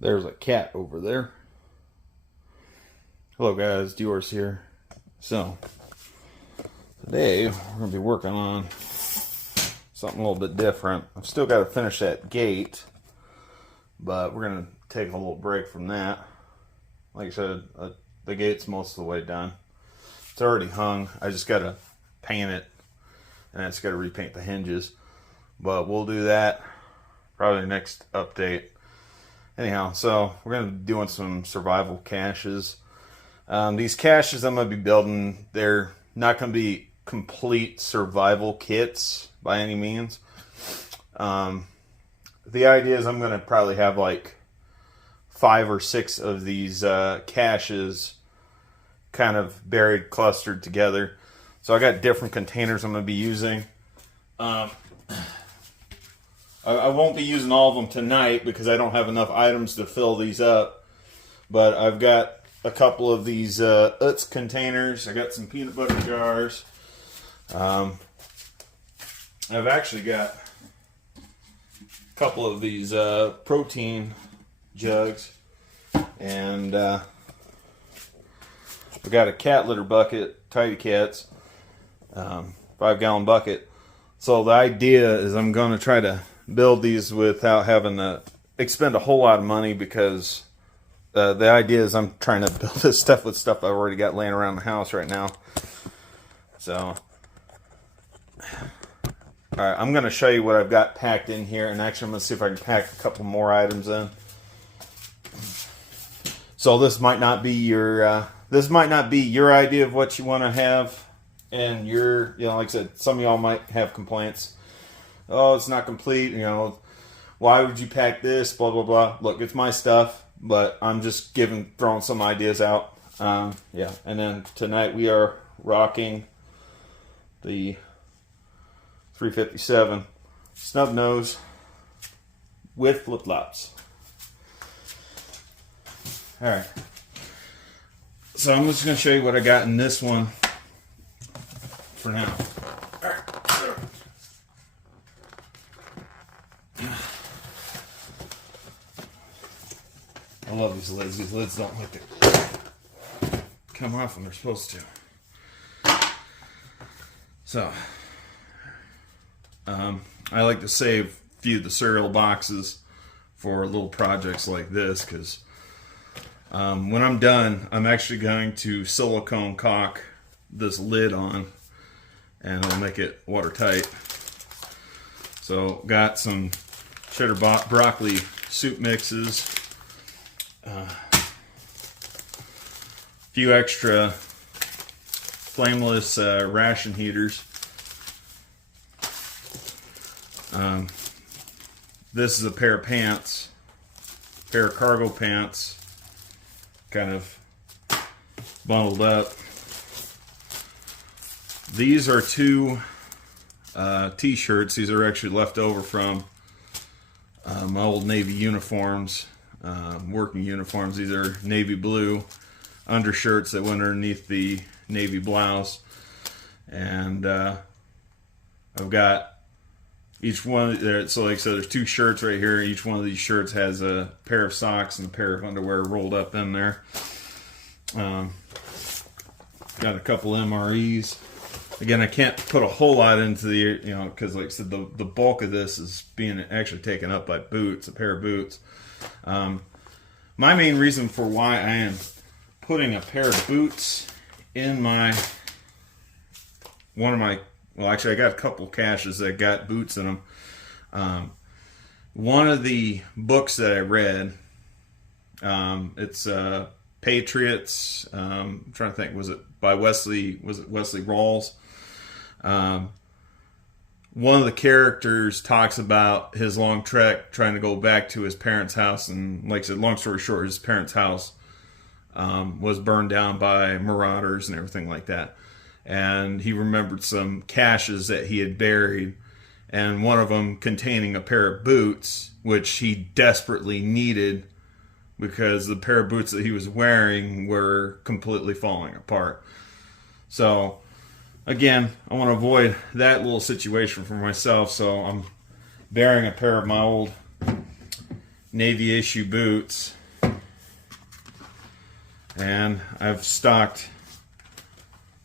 There's a cat over there. Hello guys, Dior's here. So, today we're going to be working on something a little bit different. I've still got to finish that gate, but we're going to take a little break from that. Like I said, the gate's most of the way done. It's already hung. I just got to paint it, and I just got to repaint the hinges. But we'll do that probably next update. Anyhow, so we're going to be doing some survival caches. These caches I'm going to be building, they're not going to be complete survival kits by any means. The idea is I'm going to probably have like 5 or 6 of these caches kind of buried, clustered together. So I got different containers I'm going to be using. I won't be using all of them tonight because I don't have enough items to fill these up. But I've got a couple of these Utz containers. I got some peanut butter jars. I've actually got a couple of these protein jugs. And I've got a cat litter bucket, Tidy Cats, 5-gallon bucket. So the idea is I'm going to try to build these without having to expend a whole lot of money, because the idea is I'm trying to build this stuff with stuff I've already got laying around the house right now. So, alright, I'm going to show you what I've got packed in here, and actually I'm going to see if I can pack a couple more items in. So this might not be your idea of what you want to have, and like I said, some of y'all might have complaints. Oh, it's not complete, why would you pack this, blah, blah, blah. Look, it's my stuff, but I'm just throwing some ideas out. Yeah, and then tonight we are rocking the 357 snub nose with flip-flops. Alright, so I'm just going to show you what I got in this one for now. Alright. I love these lids. These lids don't like to come off when they're supposed to. So, I like to save a few of the cereal boxes for little projects like this, because when I'm done, I'm actually going to silicone caulk this lid on, and it'll make it watertight. So, got some cheddar broccoli soup mixes, a few extra flameless ration heaters. This is a pair of pants, pair of cargo pants, kind of bundled up. These are 2 t-shirts. These are actually left over from my old Navy uniforms, working uniforms. These are navy blue undershirts that went underneath the navy blouse. And I've got each one there. So like I said, there's 2 shirts right here. Each one of these shirts has a pair of socks and a pair of underwear rolled up in there. Got a couple MREs. Again, I can't put a whole lot into the, because like I said, the bulk of this is being actually taken up by boots, a pair of boots. My main reason for why I am putting a pair of boots in well, actually I got a couple caches that got boots in them. One of the books that I read, it's Patriots. I'm trying to think, was it Wesley Rawls? One of the characters talks about his long trek trying to go back to his parents' house, and like I said, long story short, his parents' house was burned down by marauders and everything like that. And he remembered some caches that he had buried, and one of them containing a pair of boots, which he desperately needed because the pair of boots that he was wearing were completely falling apart. So, again, I want to avoid that little situation for myself, so I'm burying a pair of my old Navy issue boots. And I've stocked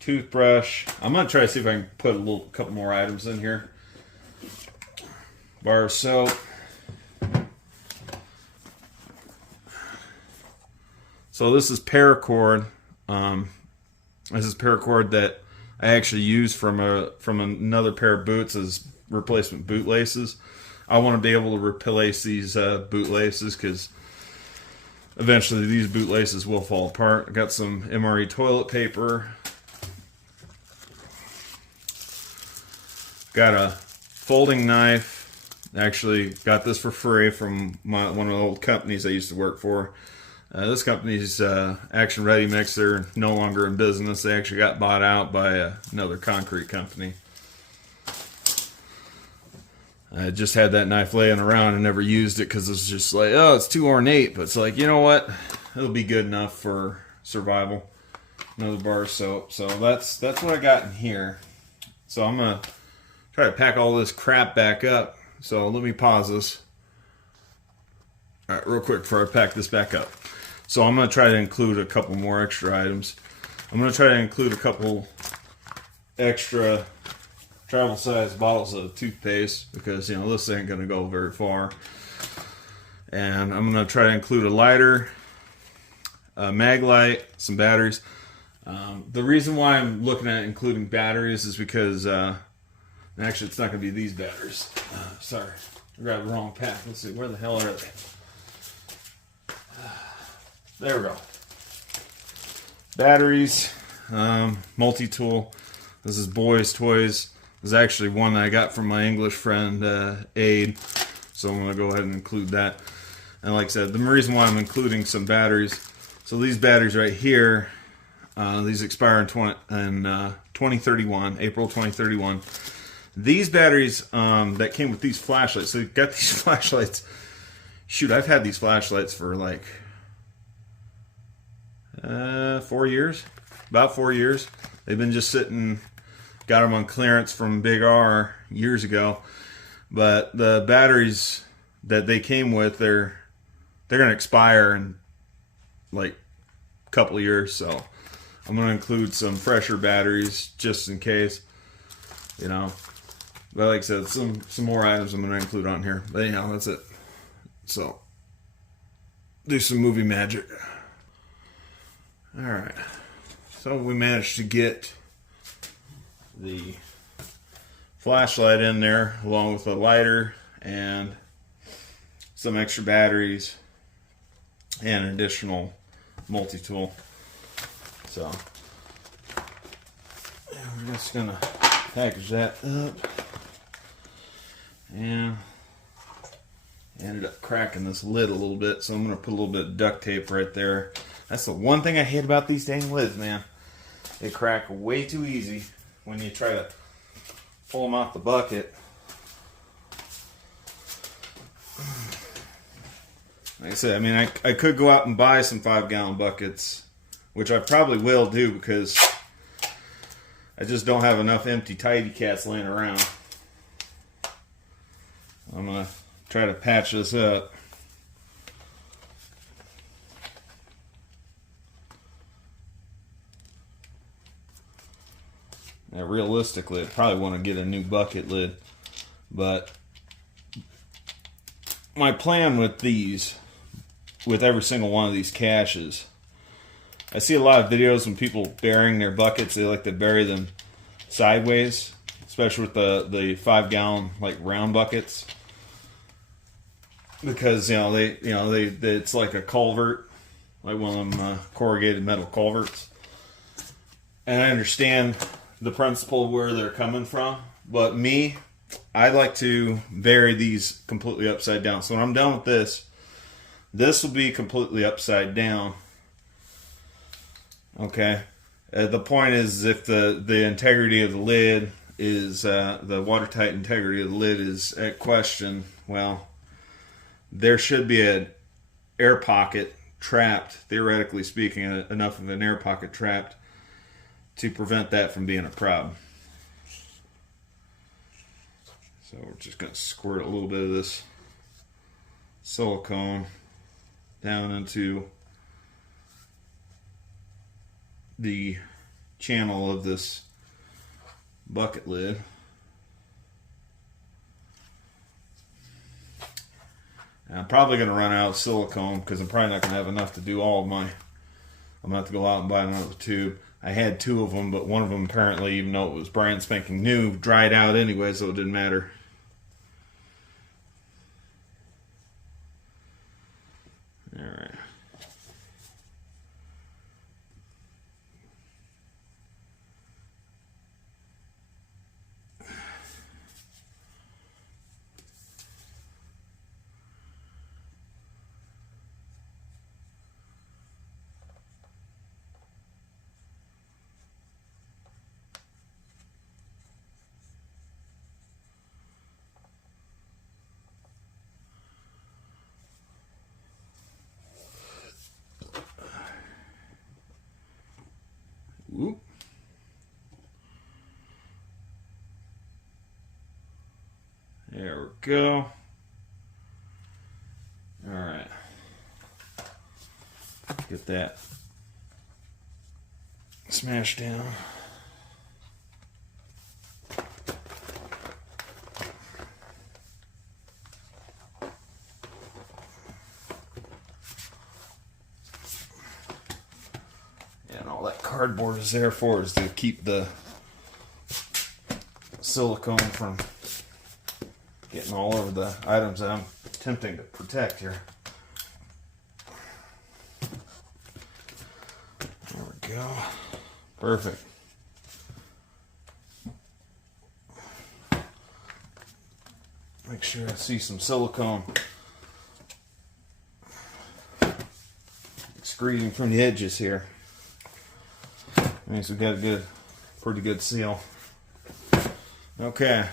toothbrush. I'm gonna try to see if I can put a couple more items in here. Bar of soap. So this is paracord. This is paracord that I actually used from another pair of boots as replacement boot laces. I want to be able to replace these boot laces because eventually these boot laces will fall apart. I got some MRE toilet paper. Got a folding knife. Actually got this for free from one of the old companies I used to work for. This company's Action Ready Mix. They're no longer in business. They actually got bought out by another concrete company. I just had that knife laying around and never used it because it's just like, oh, it's too ornate. But it's like, you know what? It'll be good enough for survival. Another bar of soap. So that's what I got in here. So I'm going to try to pack all this crap back up. So let me pause this. All right, real quick before I pack this back up. So I'm going to try to include a couple more extra items. I'm going to try to include a couple extra travel size bottles of toothpaste because, you know, this ain't going to go very far. And I'm going to try to include a lighter, a mag light, some batteries. The reason why I'm looking at including batteries is because, actually it's not going to be these batteries. Sorry, I grabbed the wrong pack. Let's see, where the hell are they? There we go. Batteries, multi-tool. This is Boys Toys. This is actually one that I got from my English friend, Aid. So I'm going to go ahead and include that. And like I said, the reason why I'm including some batteries, so these batteries right here, these expire in 2031, April 2031. These batteries that came with these flashlights, so you've got these flashlights. Shoot, I've had these flashlights for like 4 years, about 4 years. They've been just sitting, got them on clearance from Big R years ago. But the batteries that they came with, they're going to expire in like a couple of years. So I'm going to include some fresher batteries just in case, you know. But like I said, some more items I'm going to include on here. But anyhow, that's it. So, do some movie magic. Alright. So we managed to get the flashlight in there along with a lighter and some extra batteries and an additional multi-tool. So, we're just going to package that up. And I ended up cracking this lid a little bit, so I'm going to put a little bit of duct tape right there. That's the one thing I hate about these dang lids, man. They crack way too easy when you try to pull them out the bucket. Like I said, I mean, I could go out and buy some 5-gallon buckets, which I probably will do because I just don't have enough empty tidy cats laying around. I'm going to try to patch this up. Now, realistically, I probably want to get a new bucket lid, but my plan with these, with every single one of these caches, I see a lot of videos when people burying their buckets, they like to bury them sideways, especially with the 5-gallon like round buckets, because they it's like a culvert, like one of them corrugated metal culverts. And I understand the principle of where they're coming from, but me, I like to bury these completely upside down. So when I'm done with this will be completely upside down. Okay. The point is, if the integrity of the lid is the watertight integrity of the lid is at question, well, there should be an air pocket trapped, theoretically speaking, enough of an air pocket trapped to prevent that from being a problem. So we're just going to squirt a little bit of this silicone down into the channel of this bucket lid. And I'm probably going to run out of silicone because I'm probably not going to have enough to do all of my... I'm going to have to go out and buy another tube. I had two of them, but one of them apparently, even though it was brand spanking new, dried out anyway, so it didn't matter. Alright. Whoop. There we go. All right. Get that smashed down. And all that cardboard is there for is to keep the silicone from getting all over the items that I'm attempting to protect here. There we go. Perfect. Make sure I see some silicone excreting from the edges here. Means we got a pretty good seal. Okay.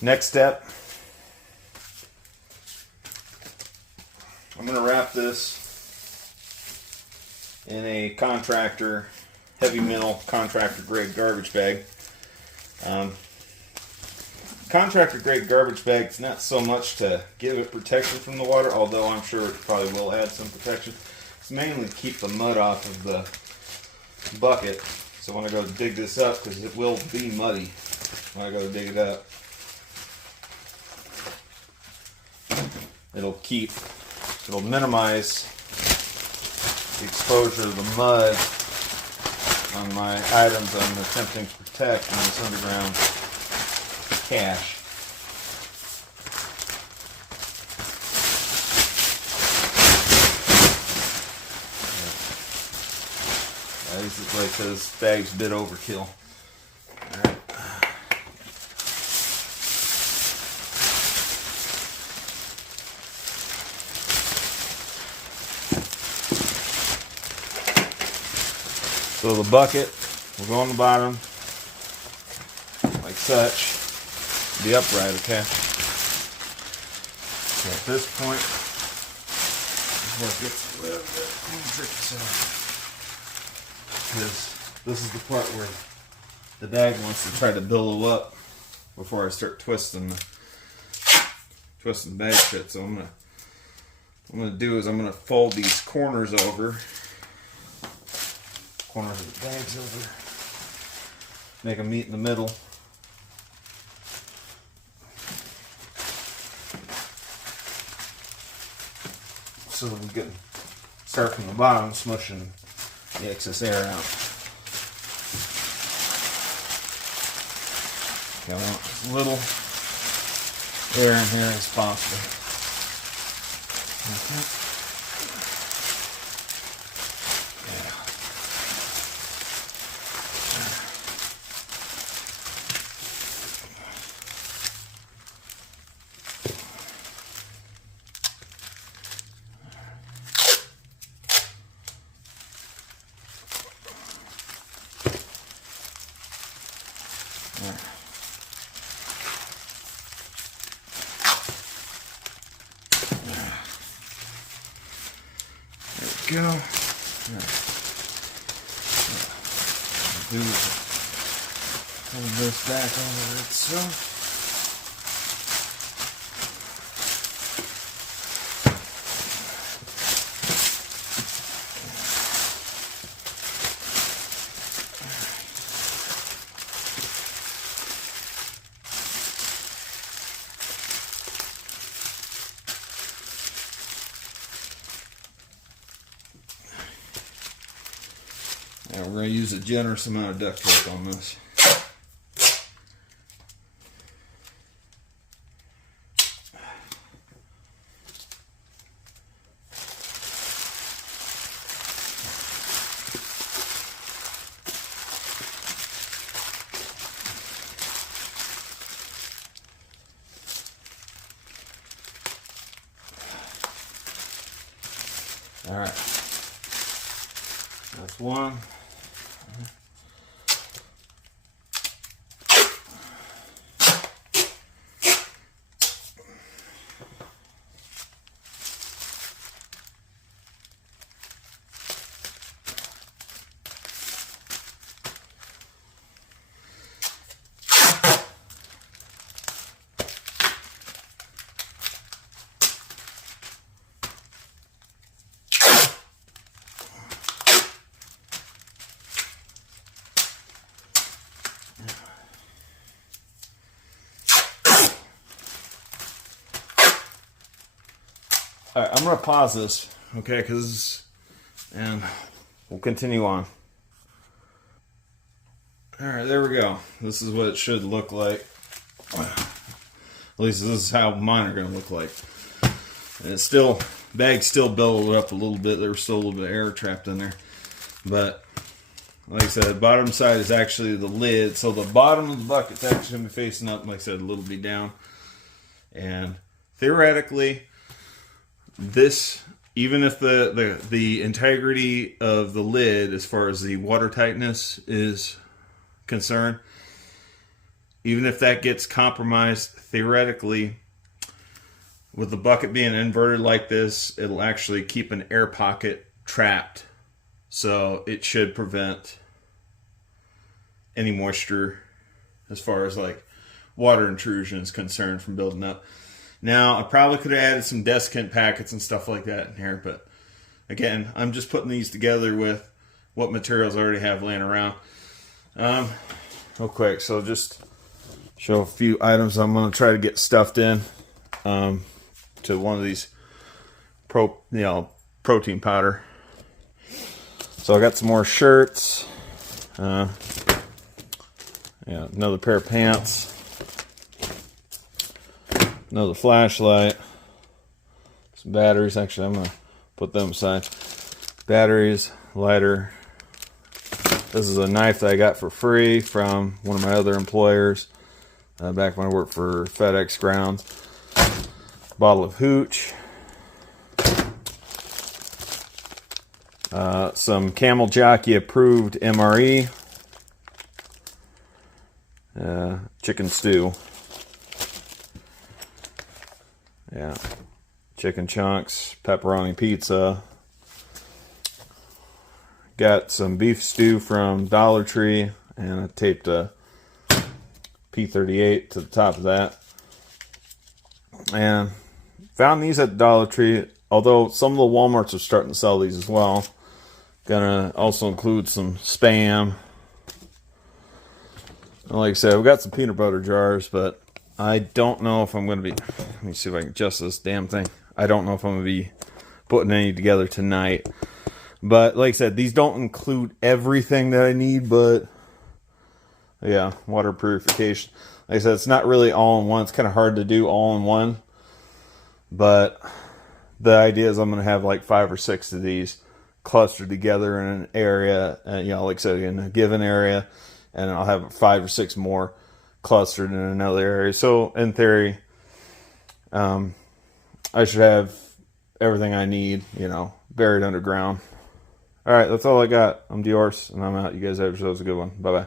Next step. I'm going to wrap this in a heavy metal contractor grade garbage bag. Contractor grade garbage bag, it's not so much to give it protection from the water, although I'm sure it probably will add some protection. It's mainly to keep the mud off of the bucket. So when I go to dig this up, because it will be muddy when I go to dig it up, it'll minimize the exposure of the mud on my items I'm attempting to protect in this underground cache. This is like this bag's a bit overkill. All right. So the bucket will go on the bottom like such. Be upright, okay? So at this point, this gets a little bit tricky. Because this is the part where the bag wants to try to billow up before I start twisting the bag shut. So what I'm gonna do is I'm gonna fold these corners of the bags over, make them meet in the middle. So that we can start from the bottom, smushing the excess air out. Okay, I want as little air in here as possible. Okay. Yeah. Go. Right. Hold this back over itself. And we're going to use a generous amount of duct tape on this. All right, that's one. All right, I'm going to pause this, okay, and we'll continue on. All right, there we go. This is what it should look like. At least this is how mine are going to look like. And it's still, bag's still billowed up a little bit. There was still a little bit of air trapped in there. But, like I said, the bottom side is actually the lid. So the bottom of the bucket's actually going to be facing up, like I said, a little bit down. And theoretically, this, even if the integrity of the lid as far as the water tightness is concerned, even if that gets compromised, theoretically, with the bucket being inverted like this, it'll actually keep an air pocket trapped. So it should prevent any moisture as far as like water intrusion is concerned from building up. Now, I probably could have added some desiccant packets and stuff like that in here, but again, I'm just putting these together with what materials I already have laying around. Real quick, so just show a few items I'm going to try to get stuffed in to one of these protein powder. So I got some more shirts, another pair of pants, another flashlight, some batteries. Actually, I'm going to put them aside. Batteries, lighter. This is a knife that I got for free from one of my other employers back when I worked for FedEx Ground. Bottle of hooch. Some Camel Jockey approved MRE. Chicken stew. Yeah. Chicken chunks, pepperoni pizza. Got some beef stew from Dollar Tree, and I taped a P38 to the top of that. And found these at Dollar Tree, although some of the Walmarts are starting to sell these as well. Gonna also include some Spam. And like I said, we got some peanut butter jars, but I don't know if I'm going to be... Let me see if I can adjust this damn thing. I don't know if I'm going to be putting any together tonight. But like I said, these don't include everything that I need, but yeah, water purification. Like I said, it's not really all in one. It's kind of hard to do all in one. But the idea is I'm going to have like 5 or 6 of these clustered together in an area, like I said, in a given area, and I'll have 5 or 6 more clustered in another area. So in theory, I should have everything I need, buried underground. All right, that's all I got. I'm Diorce, and I'm out. You guys have yourselves a good one. Bye-bye.